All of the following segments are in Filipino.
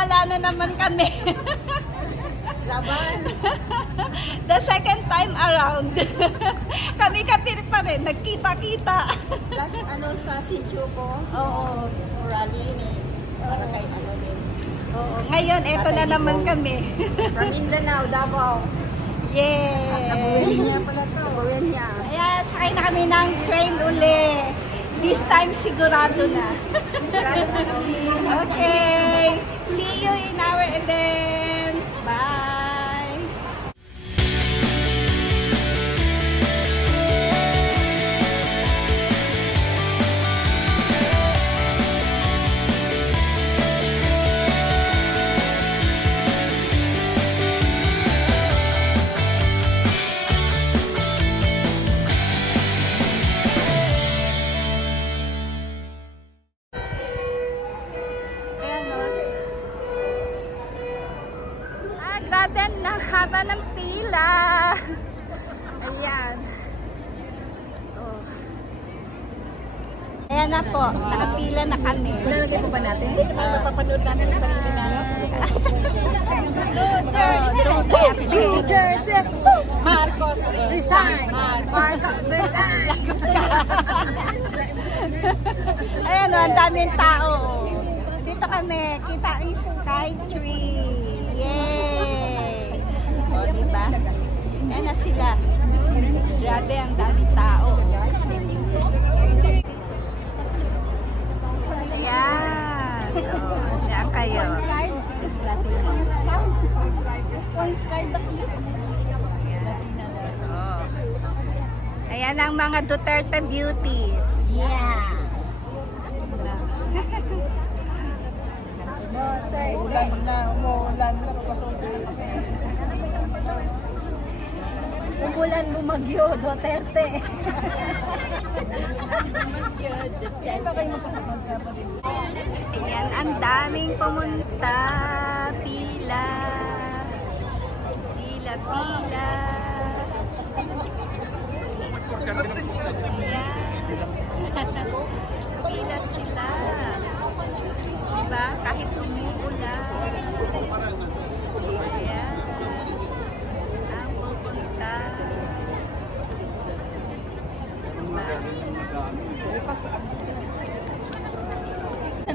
nawala na naman kami. Laban. The second time around. Kami pa rin, nagkita-kita. Last sa Shinjuku. Oo. Rally yun eh. Para kay din. Oo. Ngayon, eto na naman kami. From Mindanao, Davao. Yay! Nabuhin niya pala to. Nabuhin niya. Ayan, sakay na kami ng train uli. This time, sigurado na. Okay. See you in our event. Bye! Grabe na haba ng pila. Ayan. Oh. Ayan na po. Nakapila na kami. Ilalagay po ba natin? Hindi naman mapapanood natin ang sarili natin. Duterte! Marcos resign! Marcos resign! Ayan o, ang daming tao. Dito kami. Kita ang Sky Tree. Yay! O, diba? Ayan na sila. Grabe, ang daming tao. Ayan. O, diyan kayo. Ayan ang mga Duterte beauties. Yeah! Umulan na Umulan, bumagyo, Duterte. Ayan, ang daming pumunta. Pila. Pila, pila. Ayan. Pila sila. Diba? Kahit umuulan. Ayan. Ang pupunta.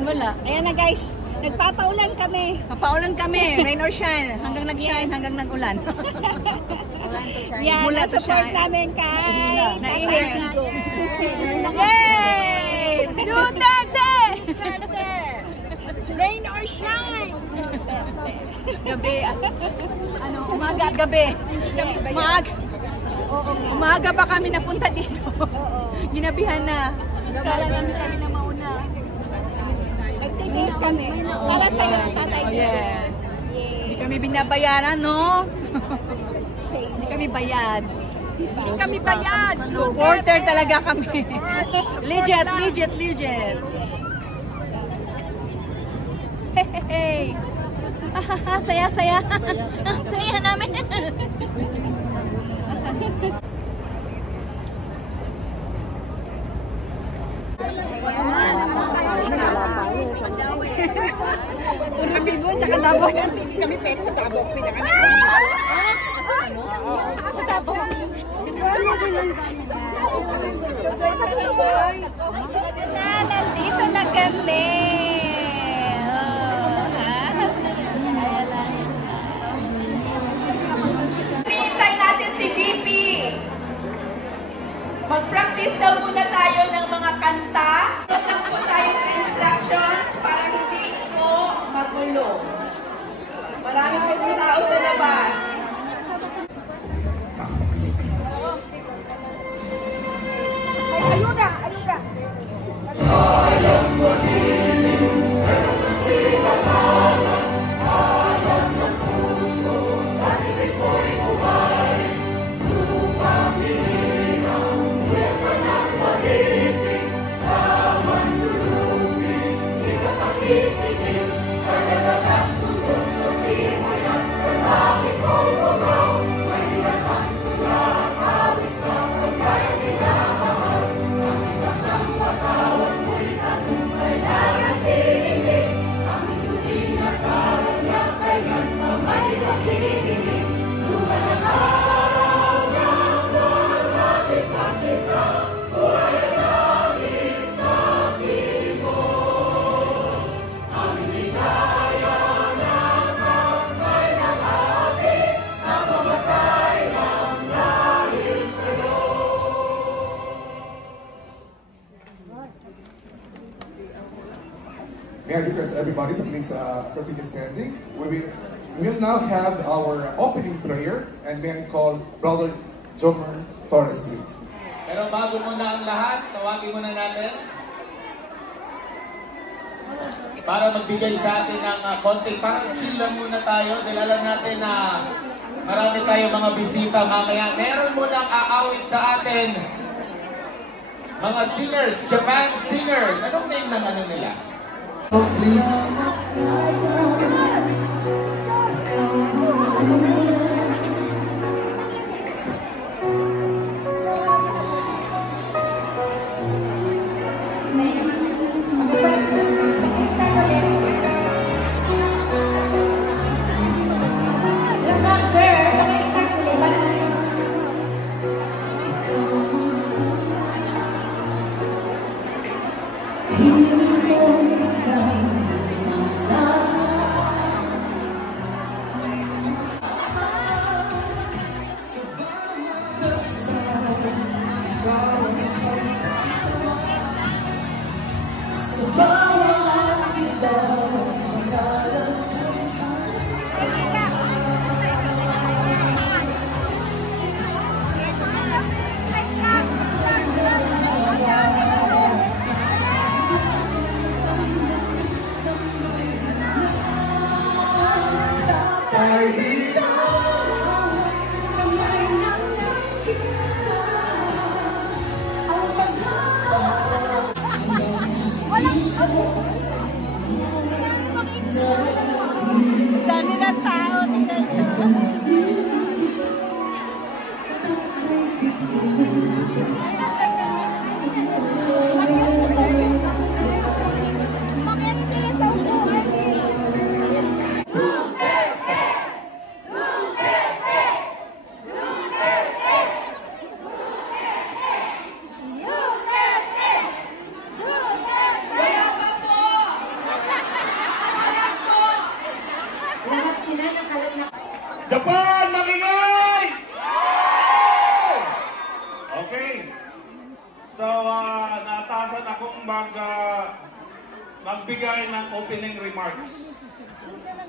Wala. Ayan na guys. Nagpapaulan kami. Papaulan kami. Rain or shine. Hanggang nag-shine, hanggang nag-ulan. Ulan to shine. Yan, Mula to support shine. namin kay Naihir. Yay! Duterte! Rain or shine. Gabi. Umaga at gabi. Umaga pa kami napunta dito. Ginabihan na. Kailangan kami na mauna. Nagtitiis kami. Para sa'yo, tatay. Yes. Hindi kami binabayaran, no? Hindi kami bayad. Hindi kami bayad. Supporter talaga kami. Legit, legit, legit. Hey! Saya, saya. Saya namin. Puro Cebu, tsaka Davao. Hindi kami pwede sa Davao. Sa Davao. Nandito na kami. Hinihintay natin si VP. Mag-practice daw muna tayo ng mga kanta. Tutang po tayo sa instructions para hindi po magulo. Marami po sa tao sa labas. Ayuda! Ayuda! Ang may I request everybody to please continue standing. We will now have our opening prayer, and may I call Brother Jomer Torres, please. Pero bago muna ang lahat, tawagin muna natin para magbigay sa atin ng konting, parang chill lang muna tayo dahil alam natin na marami tayong mga bisita mamaya. Meron munang aawit sa atin mga singers, Japan singers. Anong name ng ano nila? Dami ng tao, tingnan nyo. Japan, magingay! Okay. So, naatasan akong magbigay ng opening remarks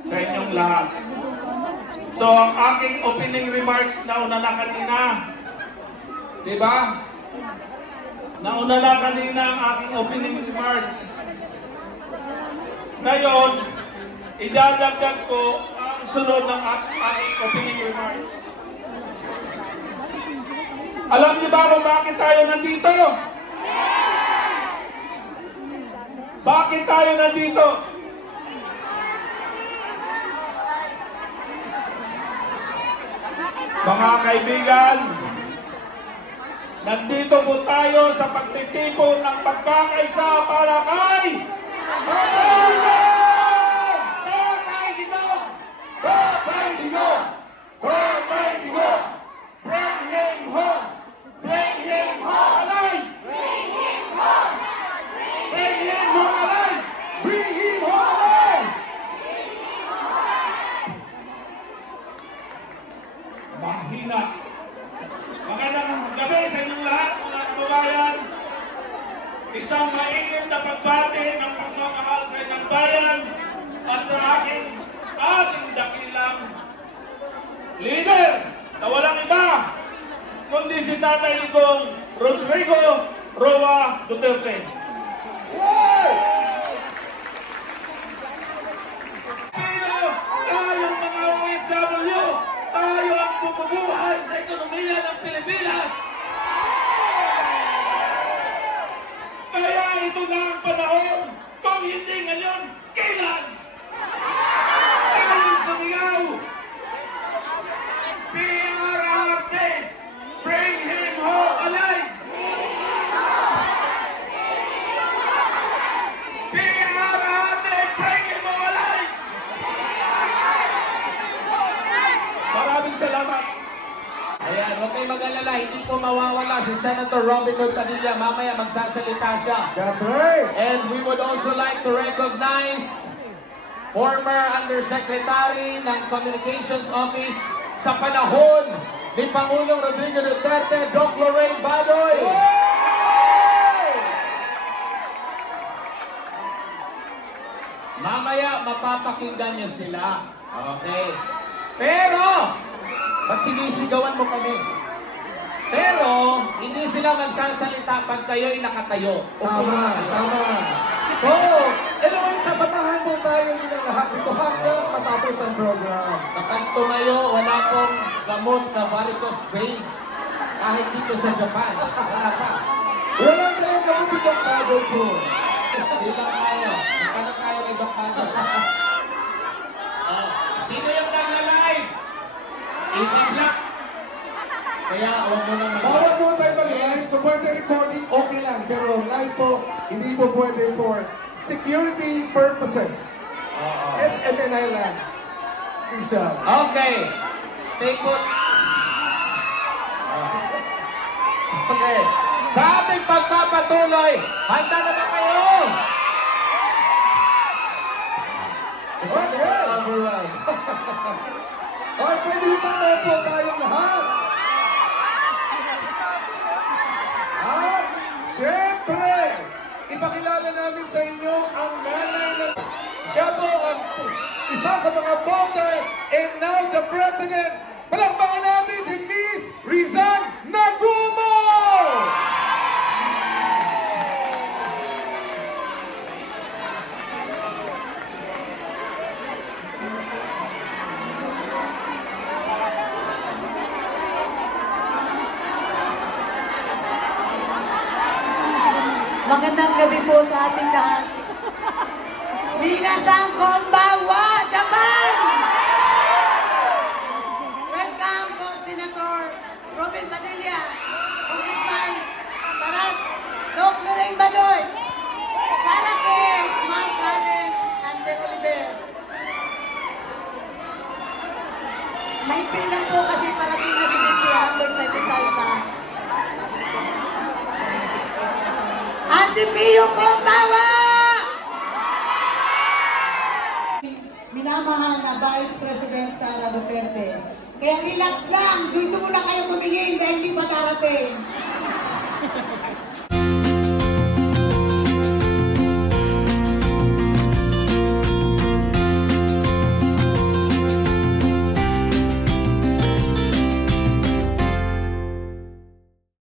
sa inyong lahat. So, ang aking opening remarks nauna na kanina. Diba? Nauna na kanina ang aking opening remarks. Ngayon, idadagdag ko ang sunod ng aking opening remarks. Alam niyo ba kung bakit tayo nandito? Bakit tayo nandito? Mga kaibigan, nandito po tayo sa pagtitipon ng pagkakaisa para kay Tatay Digong! Tatay Digong! Tatay Digong! Tatay Digong! Bring him home! Bring him home alive! Bring him home! Bring him home alive! Bring him home alive! Mahina. Magandang gabi sa inyong lahat, mga kababayan. Isang mainit na pagbati ng pagmamahal sa inyong bayan at sa ating dakilang leader na walang iba kundi si Tatay Digong Rodrigo Roa Duterte. Pero tayong mga OFW, tayo ang bumubuhay sa ekonomiya ng Pilipinas. Kaya ito na ang panahon, kung hindi ngayon, kailan? Tayo sumigaw! PRRD! Bring him home alive! PRRD! Bring him home alive! Maraming salamat! Ayan, huwag kayong mag-alala, hindi po mawawala si Senator Robin Hood Padilla. Mamaya magsasalita siya. That's right! And we would also like to recognize former Undersecretary ng Communications Office sa panahon ni Pangulong Rodrigo Duterte, Doc Lorraine Badoy. Mamaya, mapapakinggan nyo sila. Okay? Pero, pag sinisigawan mo kami. Pero, hindi sila magsasalita pag kayo'y nakatayo. Tama, tama. So, anyway, sasamahan po tayo nilang lahat dito hanggang matapos ang program. Kapag tumayo, wala pong gamot sa varicose veins. Kahit dito sa Japan. Wala pa. Walang talagang gamot si Doc Pago po. Sila tayo. Magtanong tayo kay Doc Pago. Sino yung nagla-live? Ipa-block. Kaya huwag mo nang Bawal po tayo mag-live. Kung pwede recording, okay lang. Pero live po, hindi po pwede for security purposes. SMNI lang. Isha. Okay. Stay put. Okay. Sa ating pagpapatuloy, handa na ba kayo? Okay. Alright. Okay, pwede rin po tayong lahat. At, syempre, ipakilala namin sa inyo ang nanay na siya po ang isa sa mga voter and now the president. Palakpakan natin si Miss Rizan Nagumo! Magandang gabi po sa ating lahat. Minasan konbawa, Japan! Welcome po, Senator Robin Padilla, Congressman Taras, Doc Lorraine Badoy, Sarah Kers, Ma'am Karen, and Sir Oliver. Maiksi lang po kasi parating na si Victor. Excited tayo pa. Antipio Konbawa! Minamahal na Vice President Sara Duterte. Kaya relax lang, dito muna kayo tumingin dahil hindi pa darating.